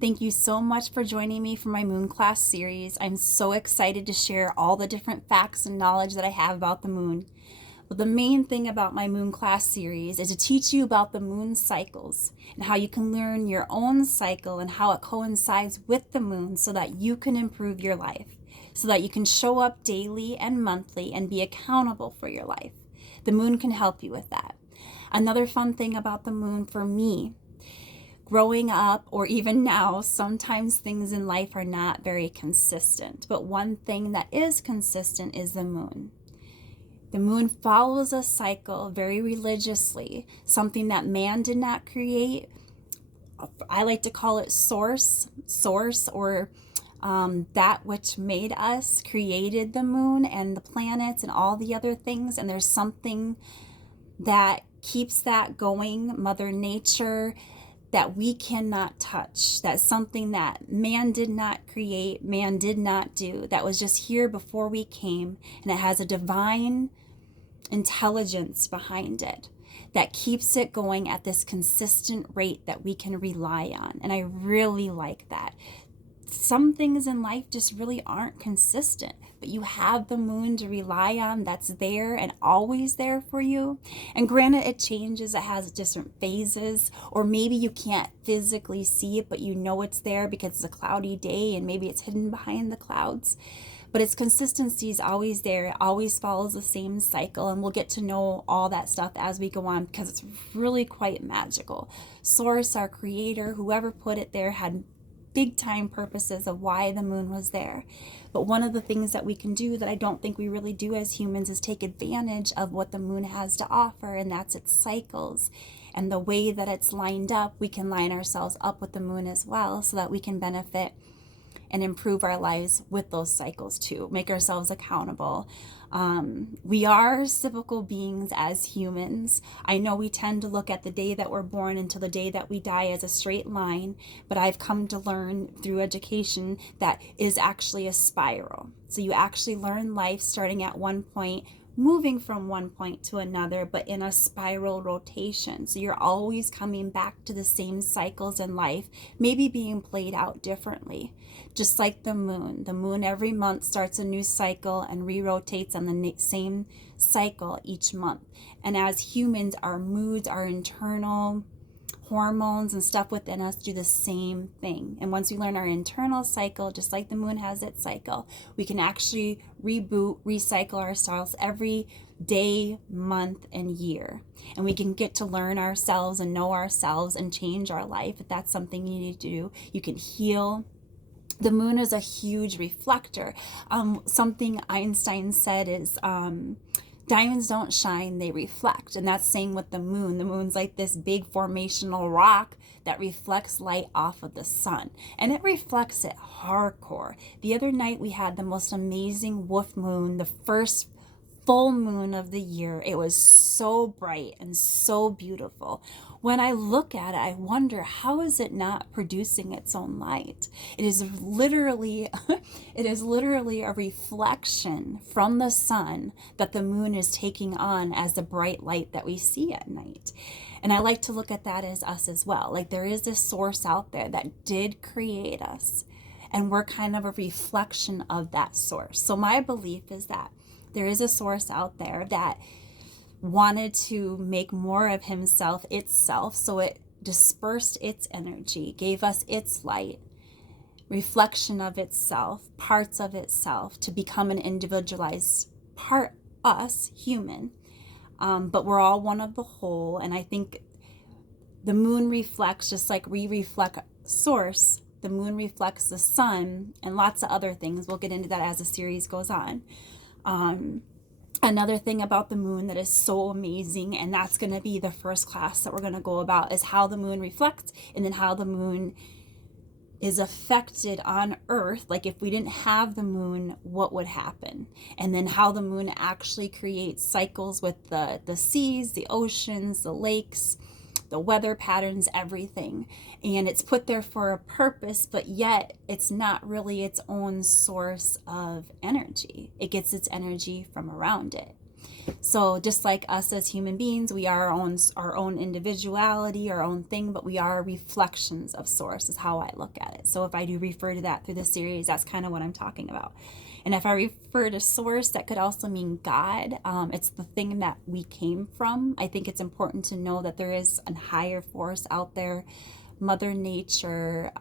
Thank you so much for joining me for my Moon Class series. I'm so excited to share all the different facts and knowledge that I have about the moon. But the main thing about my Moon Class series is to teach you about the moon cycles and how you can learn your own cycle and how it coincides with the moon so that you can improve your life, so that you can show up daily and monthly and be accountable for your life. The moon can help you with that. Another fun thing about the moon for me, growing up or even now, sometimes things in life are not very consistent. But one thing that is consistent is the moon. The moon follows a cycle very religiously, something that man did not create. I like to call it source, or that which made us created the moon and the planets and all the other things. And there's something that keeps that going, Mother Nature, that we cannot touch. That's something that man did not create, man did not do. That was just here before we came, and it has a divine intelligence behind it that keeps it going at this consistent rate that we can rely on. And I really like that. Some things in life just really aren't consistent, but you have the moon to rely on that's there and always there for you. And granted, it changes, it has different phases, or maybe you can't physically see it, but you know it's there because it's a cloudy day and maybe it's hidden behind the clouds. But its consistency is always there. It always follows the same cycle, and we'll get to know all that stuff as we go on because it's really quite magical. Source, our creator, whoever put it there, had big time purposes of why the moon was there. But one of the things that we can do that I don't think we really do as humans is take advantage of what the moon has to offer, and that's its cycles. And the way that it's lined up, we can line ourselves up with the moon as well so that we can benefit and improve our lives with those cycles too, make ourselves accountable. We are cyclical beings as humans. I know we tend to look at the day that we're born until the day that we die as a straight line, but I've come to learn through education that is actually a spiral. So you actually learn life starting at one point, moving from one point to another, but in a spiral rotation. So you're always coming back to the same cycles in life, maybe being played out differently. Just like the moon. The moon every month starts a new cycle and re-rotates on the same cycle each month. And as humans, our moods, our internal hormones and stuff within us do the same thing. And once we learn our internal cycle, just like the moon has its cycle, we can actually reboot, recycle ourselves every day, month, and year. And we can get to learn ourselves and know ourselves and change our life. If that's something you need to do, you can heal. The moon is a huge reflector. Something Einstein said is, diamonds don't shine, they reflect. And that's saying with the moon. The moon's like this big formational rock that reflects light off of the sun. And it reflects it hardcore. The other night we had the most amazing wolf moon, the first full moon of the year. It was so bright and so beautiful. When I look at it, I wonder, how is it not producing its own light? It is literally a reflection from the sun that the moon is taking on as the bright light that we see at night. And I like to look at that as us as well. Like there is this source out there that did create us, and we're kind of a reflection of that source. So my belief is that there is a source out there that wanted to make more of himself itself, so it dispersed its energy, gave us its light, reflection of itself, parts of itself to become an individualized part, us, human. But we're all one of the whole, and I think the moon reflects just like we reflect source. The moon reflects the sun and lots of other things. We'll get into that as the series goes on. Another thing about the moon that is so amazing, and that's going to be the first class that we're going to go about, is how the moon reflects and then how the moon is affected on Earth. Like if we didn't have the moon, what would happen? And then how the moon actually creates cycles with the seas, the oceans, the lakes, the weather patterns, everything. And it's put there for a purpose, but yet it's not really its own source of energy. It gets its energy from around it. So just like us as human beings, we are our own individuality, our own thing, but we are reflections of source is how I look at it. So if I do refer to that through the series, that's kind of what I'm talking about. And if I refer to source, that could also mean God. It's the thing that we came from. I think it's important to know that there is a higher force out there, Mother Nature,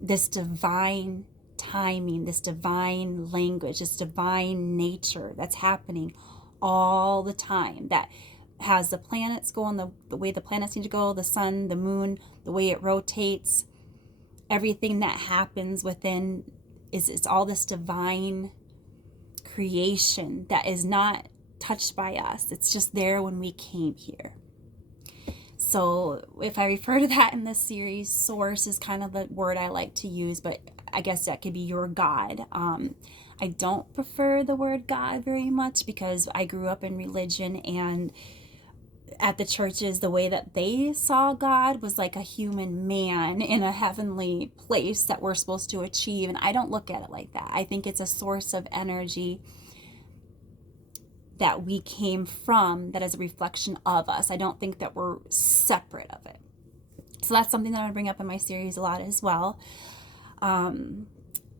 this divine timing, this divine language, this divine nature that's happening all the time, that has the planets going the way the planets need to go, the sun, the moon, the way it rotates, everything that happens within it's all this divine creation that is not touched by us. It's just there when we came here. So if I refer to that in this series, source is kind of the word I like to use, but I guess that could be your God. I don't prefer the word God very much because I grew up in religion, and at the churches, the way that they saw God was like a human man in a heavenly place that we're supposed to achieve. And I don't look at it like that. I think it's a source of energy that we came from that is a reflection of us. I don't think that we're separate of it. So that's something that I'm going to bring up in my series a lot as well.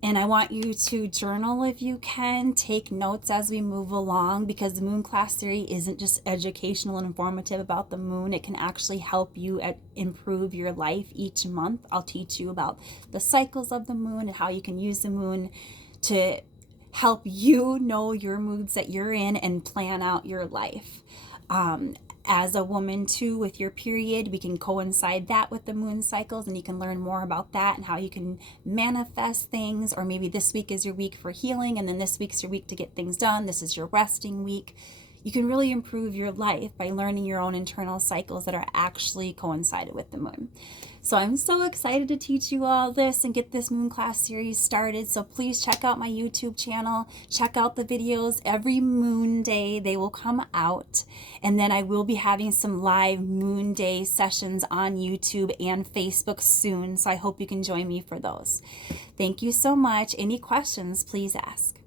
And I want you to journal if you can, take notes as we move along, because the Moon Class Series isn't just educational and informative about the moon. It can actually help you improve your life each month. I'll teach you about the cycles of the moon and how you can use the moon to help you know your moods that you're in and plan out your life. As a woman too, with your period, we can coincide that with the moon cycles, and you can learn more about that and how you can manifest things. Or maybe this week is your week for healing, and then this week's your week to get things done. This is your resting week. You can really improve your life by learning your own internal cycles that are actually coincided with the moon. So I'm so excited to teach you all this and get this Moon Class Series started. So please check out my YouTube channel. Check out the videos every moon day. They will come out. And then I will be having some live moon day sessions on YouTube and Facebook soon. So I hope you can join me for those. Thank you so much. Any questions, please ask.